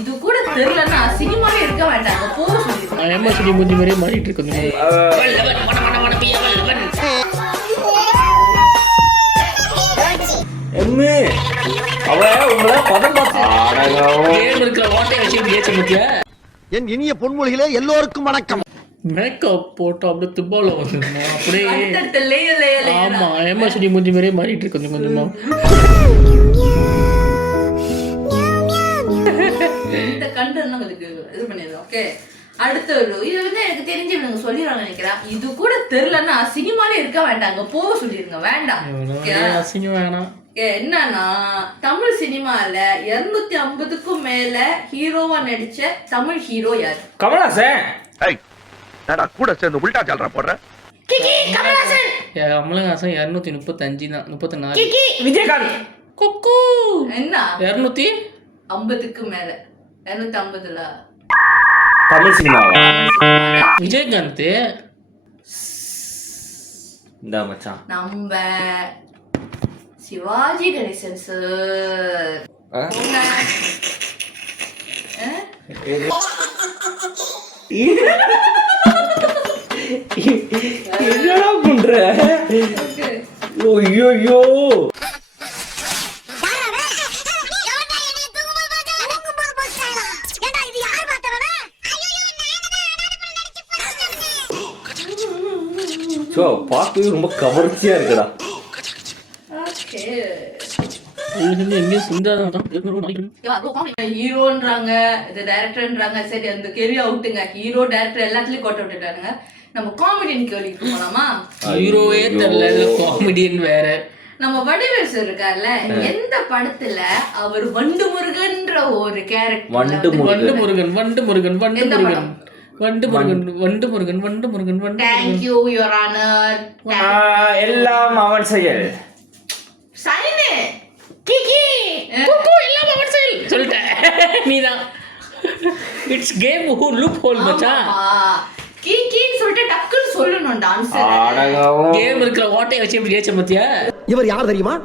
இது கூட தெரியலன்னா சினிமாவே எடுக்க வேண்டாம். போக சொல்லிருக்கேன். எம்எஸ்டி மூஞ்சி மாதிரியே மாறிட்டு இருக்கு. என் இனிய பொன்மொழிகளே எல்லோருக்கும் வணக்கம். மேக்கப் போட்டோ அப்படியே துப்பால வந்துருமா அப்படியே. அடுத்த லேயர் ஆமா எம்எஸ்டி மூஞ்சி மாதிரியே மாறிட்டு இருக்கு கொஞ்சம் கொஞ்சமா. இந்த கண்டென்ட்லாம் உங்களுக்கு இது பண்ணிடுறோம். ஓகே, அடுத்த இது வந்து எனக்கு தெரிஞ்சு இவங்க சொல்லிடுவாங்க நினைக்கிறேன். இது கூட தெரியலன்னா சினிமாலே இருக்க வேண்டாங்க. போக சொல்லிருங்க, வேண்டாம். அசிங்கம் வேணாம். என்னன்னா தமிழ் சினிமால 250க்கும் மேல ஹீரோவா நடிச்ச தமிழ் ஹீரோ யாரு? கமலஹாசன். கூட சேர்ந்து உல்டா சால்ரா போடுற கமலஹாசன். கமலஹாசன் 235 தான், 34. விஜயகாந்த். குக்கு என்ன 250 மேல 250ல தமிழ் சினிமாவா? விஜயகாந்த். இந்த மச்சான் நம்ம சிவாஜி கணேசன் சார். என்னடா பண்ற? ஐயோ பார்க்கவே ரொம்ப கவர்ச்சியா இருக்குடா. ஹீரோன்றாங்க, இது டைரக்டர்ன்றாங்க. சரி, அந்த கேள்வி அவுட்டுங்க. ஹீரோ டைரக்டர் எல்லாத்துலயும் கோட்டை விட்டுட்டாங்க. நம்ம காமெடியன் கேள்விக்கு போலாமா? ஹீரோவே தெரியல, காமெடியன் வேற. நம்ம வடிவேல் சார் இருக்கார்ல, எந்த படத்துல அவர் வண்டு முருகன்ற ஒரு கேரக்டர்? வண்டு முருகன் வண்டு முருகன் வண்டு முருகன் வண்டு முருகன் வண்டு முருகன் வண்டு முருகன் வண்டு. Thank you, Your Honor. எல்லாம் அவன் செயல். சைனே கிகி குக்கு எல்லாம் அவன் செயல் சொல்லிட்டேன். நீதான். It's game who look whole மச்சான். கிகின்னு சொல்லிட்டு டக்குன்னு சொல்லணும் டான்சர். கேம் இருக்கிற ஓட்டையை வச்சு எப்படி ஜெயிச்ச மத்தியா? இவர் யார் தெரியுமா?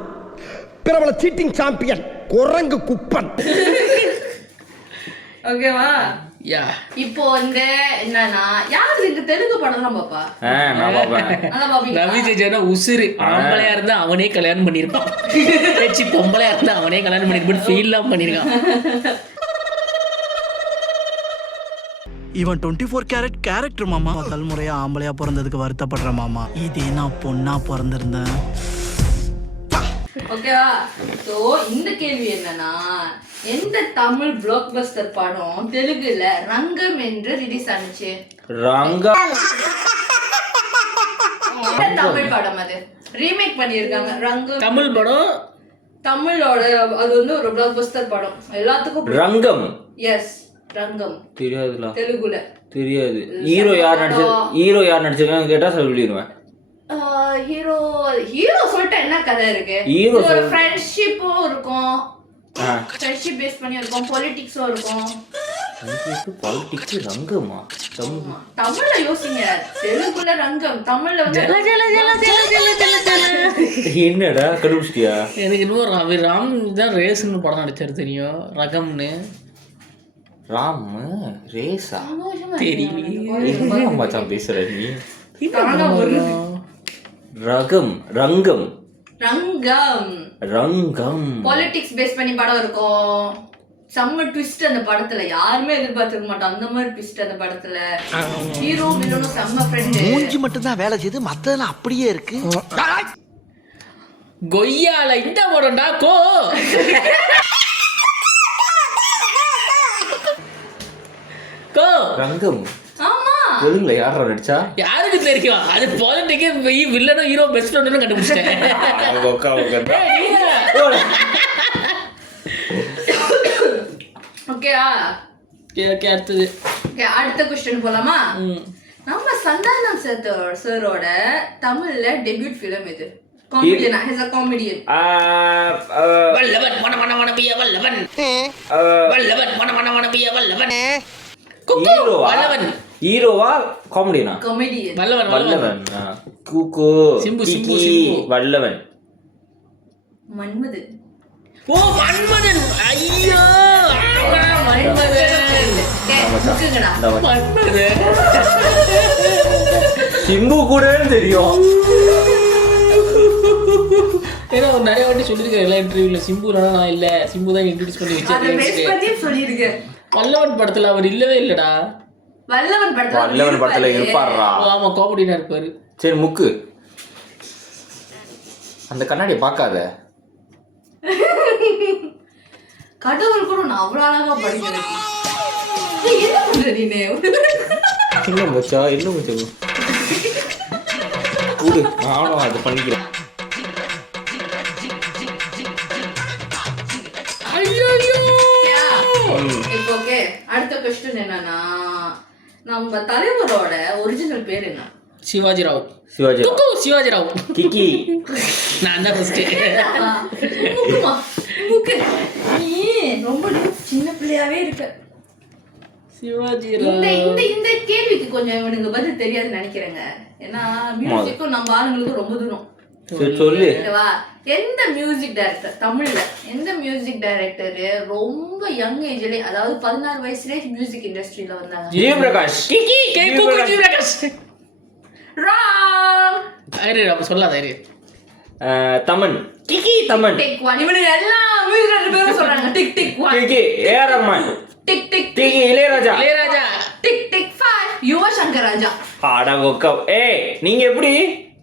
பிரபல சீட்டிங் சாம்பியன் குரங்கு குப்பன். ஓகேவா? யா இப்போ வந்து என்னன்னா யாரு இந்த தெலுங்கு படம் தான் பாப்பா? நான் பாப்பேன். நல்லா பாப்பீங்க. ரவி தேஜானா உசுரு. ஆம்பளையா இருந்தா அவனே கல்யாணம் பண்ணிருப்பான். ஏச்சி பொம்பளையா இருந்தா அவனே கல்யாணம் பண்ணிருப்பான். ஃபீல்லாம் பண்ணிருக்கான். இவன் 24 கேரட் கேரக்டர் மாமா. முதல் முறையா ஆம்பளையா பிறந்ததுக்கு வருத்தப்படுற மாமா. இதே நான் பொண்ணா பிறந்திருந்தேன். ஓகேவா? சோ இந்த கேள்வி என்னன்னா, எந்த தமிழ் பிளாக் பஸ்டர் படம் தெலுங்குல ரங்கம் என்று ரிலீஸ் ஆனிச்சு? ரங்கம். தமிழ் படம் அது ரீமேக் பண்ணிருக்காங்க. ரங்கம் தமிழ் படம். தமிழோட அது வந்து ஒரு பிளாக் பஸ்டர் படம். எல்லாத்துக்கும் ரங்கம். எஸ், ரங்கம். தெரியாதுல. தெலுங்குல தெரியாது. ஹீரோ யார் நடிச்சிருக்காங்க கேட்டா சொல்லிடுவேன். ஹீரோ சொல்லிட்டு என்ன கதை இருக்கு? ஹீரோ ஒரு ஃப்ரெண்ட்ஷிப்பும் இருக்கும், ஃப்ரெண்ட்ஷிப் பேஸ் பண்ணி இருக்கும், பொலிட்டிக்ஸும் இருக்கும். பாலிடிக்ஸ் ரங்கமா? தமிழ்ல யோசிங்க, தெலுங்குல ரங்கம், தமிழ்ல வந்து என்னடா கண்டுபிடிச்சிட்டியா? எனக்கு இன்னும் ரவி ராம் தான் ரேஸ்னு படம் நடிச்சாரு தெரியும். ரகம்னு. ராம் ரேஸா? தெரியல மச்சான் பேசுற நீ. ரங்கம் ரங்கம் பொலிட்டிக்ஸ் பேஸ் பண்ணி படம் இருக்கும். செம்ம ட்விஸ்ட் அந்த படத்துல, யாருமே எதிர்பார்த்திருக்க மாட்டோம் அந்த மாதிரி ட்விஸ்ட் அந்த படத்துல. ஹீரோ வில்லனும் செம்ம ஃப்ரெண்ட். மூஞ்சி மட்டும் தான் வேலை செய்து, மத்ததெல்லாம் அப்படியே இருக்கு. கொய்யால இந்த படம்டா கோ. கோ ரங்கம். ஆமா, தெலுங்குல யாரா நடிச்சா? யாருக்கு தெரியும்? அது பாலிட்டிக்கே வில்லனும் ஹீரோ பெஸ்ட் ஃப்ரெண்ட்னு கண்டுபிடிச்சிட்டேன். ஓகேவா? ஓகே அடுத்தது. ஓகே, அடுத்த क्वेश्चन போலாமா? நம்ம சந்தானம் சாரோட தமிழ்ல டெபியூட் ஃபிலிம் இது. Comedian, as a comedian. வல்லவன் மன மன மன பிய வல்லவன். வல்லவன் மன மன மன பிய வல்லவன். குக்கு வல்லவன். ஹீரோவா காமெடினா? காமெடியன். வல்லவன். குக்கு சிம்பு வல்லவன். மன்மதன். ஓ மன்மதன். ஐயோ ஆமா, மன்மதன். முக்குங்கடா. மன்மதன். சிம்பு கூடன்னு தெரியும். ஏன்னா அவர் நிறைய வாட்டி சொல்லியிருக்காரு எல்லா இன்டர்வியூல, சிம்புனா நான் இல்ல, சிம்பு தான் இன்ட்ரோடியூஸ் பண்ணி அதை பேஸ் வச்சிருக்கேன். பண்ணி சொல்லியிருக்கேன். வல்லவன் படத்துல அவர் இல்லவே இல்லடா. வல்லவன் படத்துல இருப்பாருடா. ஆமா, காமெடினா இருப்பாரு. சரி முக்கு, அந்த கண்ணாடியை பார்க்காத. கடவுள் கூட நான் அவ்வளவு அழகா படிக்கிறேன். என்ன பண்ற நீனு? என்ன மச்சா, என்ன மச்சா கூடு, நானும் அது பண்ணிக்கிறேன். இப்போ ஓகே, அடுத்த क्वेश्चन என்னன்னா, நம்ம தலைவரோட ஒரிஜினல் பேர் என்ன? சிவாஜி ராவ். சிவாஜி குக்கு சிவாஜி ராவ். கிக்கி. நான் தான் ஃபர்ஸ்ட். முக்குமா முக்கு, நீ ரொம்ப சின்ன பிள்ளையாவே இருக்க. சிவாஜி இந்த ராவ். இந்த இந்த கேள்விக்கு கொஞ்சம் இவனுக்கு பதில் தெரியாதுன்னு நினைக்கிறேங்க. ஏன்னா மியூசிக்கும் நம்ம ஆளுங்களுக்கு ரொம்ப தூரம். சரி சொல்லு. ஓகேவா? எந்த மியூசிக் டைரக்டர், தமிழ்ல எந்த மியூசிக் டைரக்டர் ரொம்ப யங் ஏஜ்ல, அதாவது 16 வயசுலயே மியூசிக் இண்டஸ்ட்ரியில வந்தாங்க? ஜெயபிரகாஷ். கிக்கி கே குக்கு ஜீவராஜ். ராங். ஐரே அப்ப சொல்லாத ஐரே. தமன். கிக்கி தமன். டிக் 1. இவனுங்க எல்லாம் மியூசிக் டைரக்டர் பேரும் சொல்றாங்க. Tick tick 1. கிக்கி ஏஆர் ரஹ்மான். டிக் டிக் கிக்கி இளையராஜா. இளையராஜா. Tick tick 5. யுவன் சங்கர் ராஜா. ஆடா கொக்க. ஏய் நீங்க எப்படி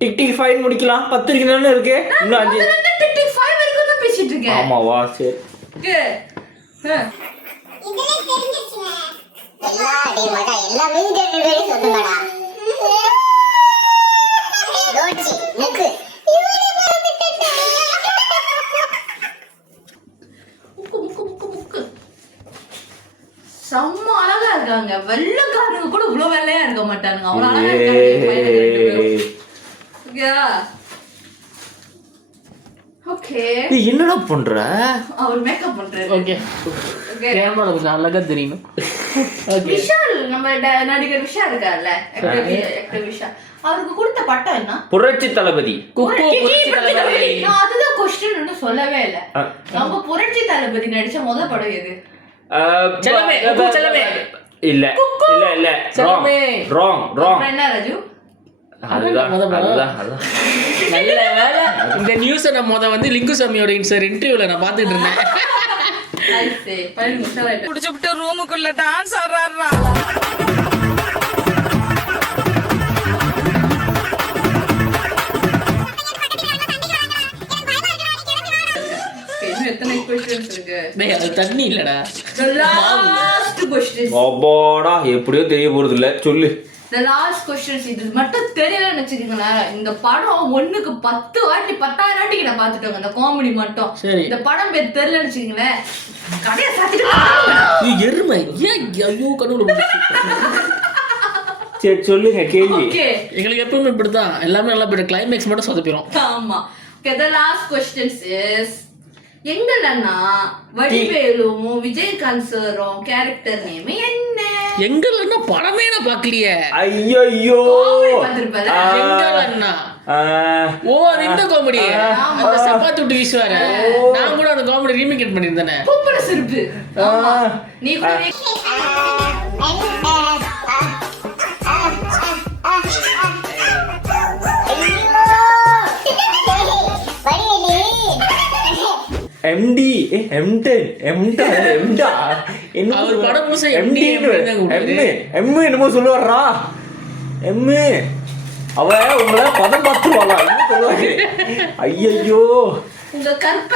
டிக் டிக் 5 முடிக்கலாம்? 10 இருக்குன்னு இருக்கு. இன்னும் 5. டிக் டிக் 5 வரைக்கும் தான் பேசிட்டு இருக்கேன். ஆமாவா? சரி. ஓகே. இதெல்லாம் தெரிஞ்சிச்சுங்க. எல்லா மியூசிக் டைரக்டரும் சொல்லுங்கடா. லோட்சி முக்கு. முக்கு முக்கு முக்கு முக்கு. செம்ம அழகா இருக்காங்க. வெள்ளைக்காரனுங்க கூட இவ்வளவு வெள்ளையா இருக்க மாட்டானுங்க. அவ்வளவு அழகா இருக்காங்க. ஓகே. ஏய் என்னடா பண்ற? அவர் மேக்கப் பண்றாரு. ஓகே. ஓகே. கேமரா கொஞ்சம் அழகா தெரியணும். ஓகே. விஷால், நம்ம நடிகர் விஷால் இருக்கார்ல, ஆக்டர் விஷால், அவருக்கு கொடுத்த பட்டம் என்ன? புரட்சி தளபதி. குக்கு புரட்சி தலைவரே. நான் அதுதான் கொஸ்டின் சொல்லவே இல்ல. நம்ம புரட்சி தளபதி நடிச்ச முதல் படம் எது? செல்லமே, குக்கு செல்லமே. இல்ல இல்ல இல்ல செல்லமே. Wrong wrong. அப்புறம் என்ன ராஜு? அதுதான் அதுதான். நல்ல வேலை இந்த நியூஸை நான் வந்து லிங்குசாமியோட இன்டர்வியூல நான் பார்த்துட்டு இருந்தேன். ஐசே பையன் உஷாராயிட்டான். குடிச்சுட்டு ரூமுக்குள்ள டான்ஸ் ஆடுறாரா. இன்னும் எத்தனை क्वेश्चंस இருக்கு? டேய் அது தண்ணி இல்லடா. The last question. அப்பாடா எப்படியோ தெரிய போறது இல்ல, சொல்லு. The last questions. இது மட்டும் தெரியலன்னு வச்சுக்கீங்களேன், இந்த படம் 1க்கு 10 வாட்டி 10,000 வாட்டிக்கு நான் பார்த்துட்டோங்க இந்த காமெடி மட்டும். சரி. இந்த படம் பேர் தெரியலன்னு வச்சுக்கீங்களேன், கடையை சாத்திட்டு ஏய் எருமை ஏன் ஐயோ கடவுளே. சரி சொல்லுங்க கேள்வி. ஓகே. எங்களுக்கு எப்பவுமே இப்படிதான், எல்லாமே நல்லா போயிடும், கிளைமேக்ஸ் மட்டும் சொதப்பிடும். ஆமா. Okay, the last questions is, எங்கள் அண்ணா வடிவேலும் விஜயகாந்த் சாரும் கேரக்டர் நேம் என்ன? எங்கள் அண்ணா படமே நான் பார்க்கலையே. ஐயோ பார்த்திருப்பல. எங்கள் அண்ணா. ஓ அது இந்த காமெடி, அந்த சப்பாத்து விட்டு வீசுவாரு. நான் கூட அந்த காமெடி ரீமேக் பண்ணிருந்தேனே. கூப்பிட சிரிப்பு. ஆமா. நீ கூட MD M10 M10 என்ன அவர் படம் முழுசா MD MD என்னமோ சொல்லுவாரா? M அவ உங்களை பதம் பார்த்துருவாளா? என்ன சொல்லுவாங்க? ஐயோ உங்க கற்ப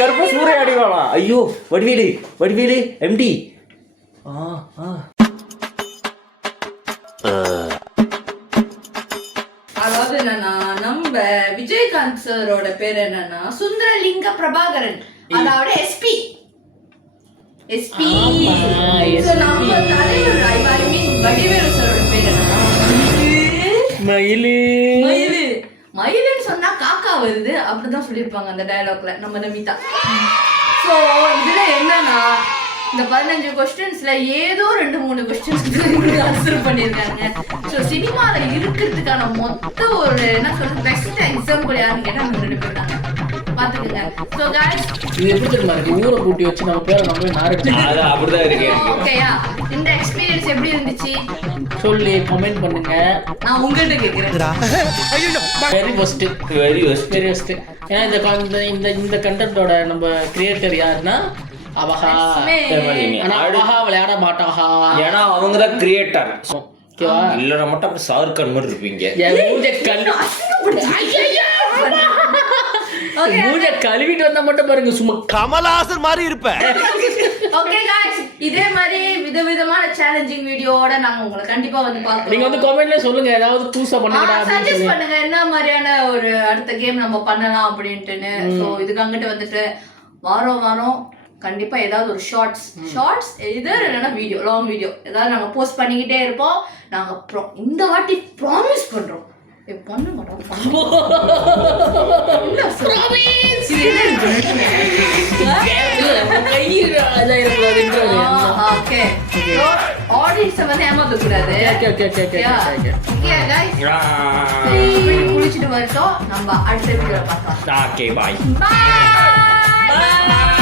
கருப்ப சூறை அடிவாளா? ஐயோ வடிவேலு வடிவேலு MD. அதாவது என்னன்னா, நம்ம விஜயகாந்த் சாரோட பேர் என்னன்னா சுந்தரலிங்க பிரபாகரன், அதாவது எஸ்பி. எஸ்பி. நம்ம தலைவர் ஐ மீன் வடிவேலு சாரோட பேர் என்னன்னா மயிலு. மயிலு. மயிலுன்னு சொன்னா காக்கா வருது அப்படிதான் சொல்லியிருப்பாங்க அந்த டயலாக்ல நம்ம நமிதா. ஸோ இதுல என்னன்னா, இந்த 15 கொஸ்டின்ஸ்ல ஏதோ 2-3 கொஸ்டின்ஸ் ஆன்சர் பண்ணியிருக்காங்க. ஸோ சினிமாவில் இருக்கிறதுக்கான மொத்த ஒரு என்ன சொல்றது பெஸ்ட் எக்ஸாம்பிள் யாருன்னு கேட்டால் நம்ம 2 பேர் தாங்க. பாத்துக்கங்க. So guys, இது எப்படி தெரியுமா இருக்கு? ஊரை கூட்டி வச்சு நம்ம பேரை நம்ம நாரடி அது அப்படிதான் இருக்கு எனக்கு. ஓகேயா? இந்த எக்ஸ்பீரியன்ஸ் எப்படி இருந்துச்சு? சொல்லி கமெண்ட் பண்ணுங்க. நான் உங்கள்ட்ட கேக்குறேன். Very best. Very best. Very best. ஏன்னா இந்த கண்டென்ட்டோட நம்ம கிரியேட்டர் யாருன்னா அவஹா. ஆனா அவஹா விளையாட மாட்டாஹா. ஏன்னா அவங்க தான் கிரியேட்டர். ஓகேவா? இல்லைன்னா மட்டும் அப்படி ஷாருக்கான் மாதிரி இருப்பீங்க. மூஞ்ச கழுவிட்டு வந்தா மட்டும் பாருங்க சும்மா கமலஹாசன் மாதிரி இருப்ப. ஓகே गाइस, இதே மாதிரி விதவிதமான சேலஞ்சிங் வீடியோவோட நாங்க உங்களை கண்டிப்பா வந்து பார்ப்போம். நீங்க வந்து கமெண்ட்ல சொல்லுங்க ஏதாவது புதுசா பண்ணுங்கடா அப்படின்னு சஜஸ்ட் சொல்லி. பண்ணுங்க என்ன மாதிரியான ஒரு அடுத்த கேம் நம்ம பண்ணலாம் அப்படின்ட்டுன்னு. சோ இதுக்கு அங்கிட்டு வந்துட்டு வாரம் கண்டிப்பா ஏதாவது ஒரு ஷார்ட்ஸ் இல்லைன்னா வீடியோ லாங் வீடியோ ஏதாவது நாங்க போஸ்ட் பண்ணிக்கிட்டே இருப்போம். நாங்க இந்த வாட்டி ப்ராமிஸ் பண்றோம். பண்ண மாட்டோம். ஆடியன்ஸை வந்து ஏமாத்த கூடாது. குளிச்சுட்டு வரட்டும். நம்ம அடுத்த வீடியோல பார்க்கலாம். Okay bye. Bye.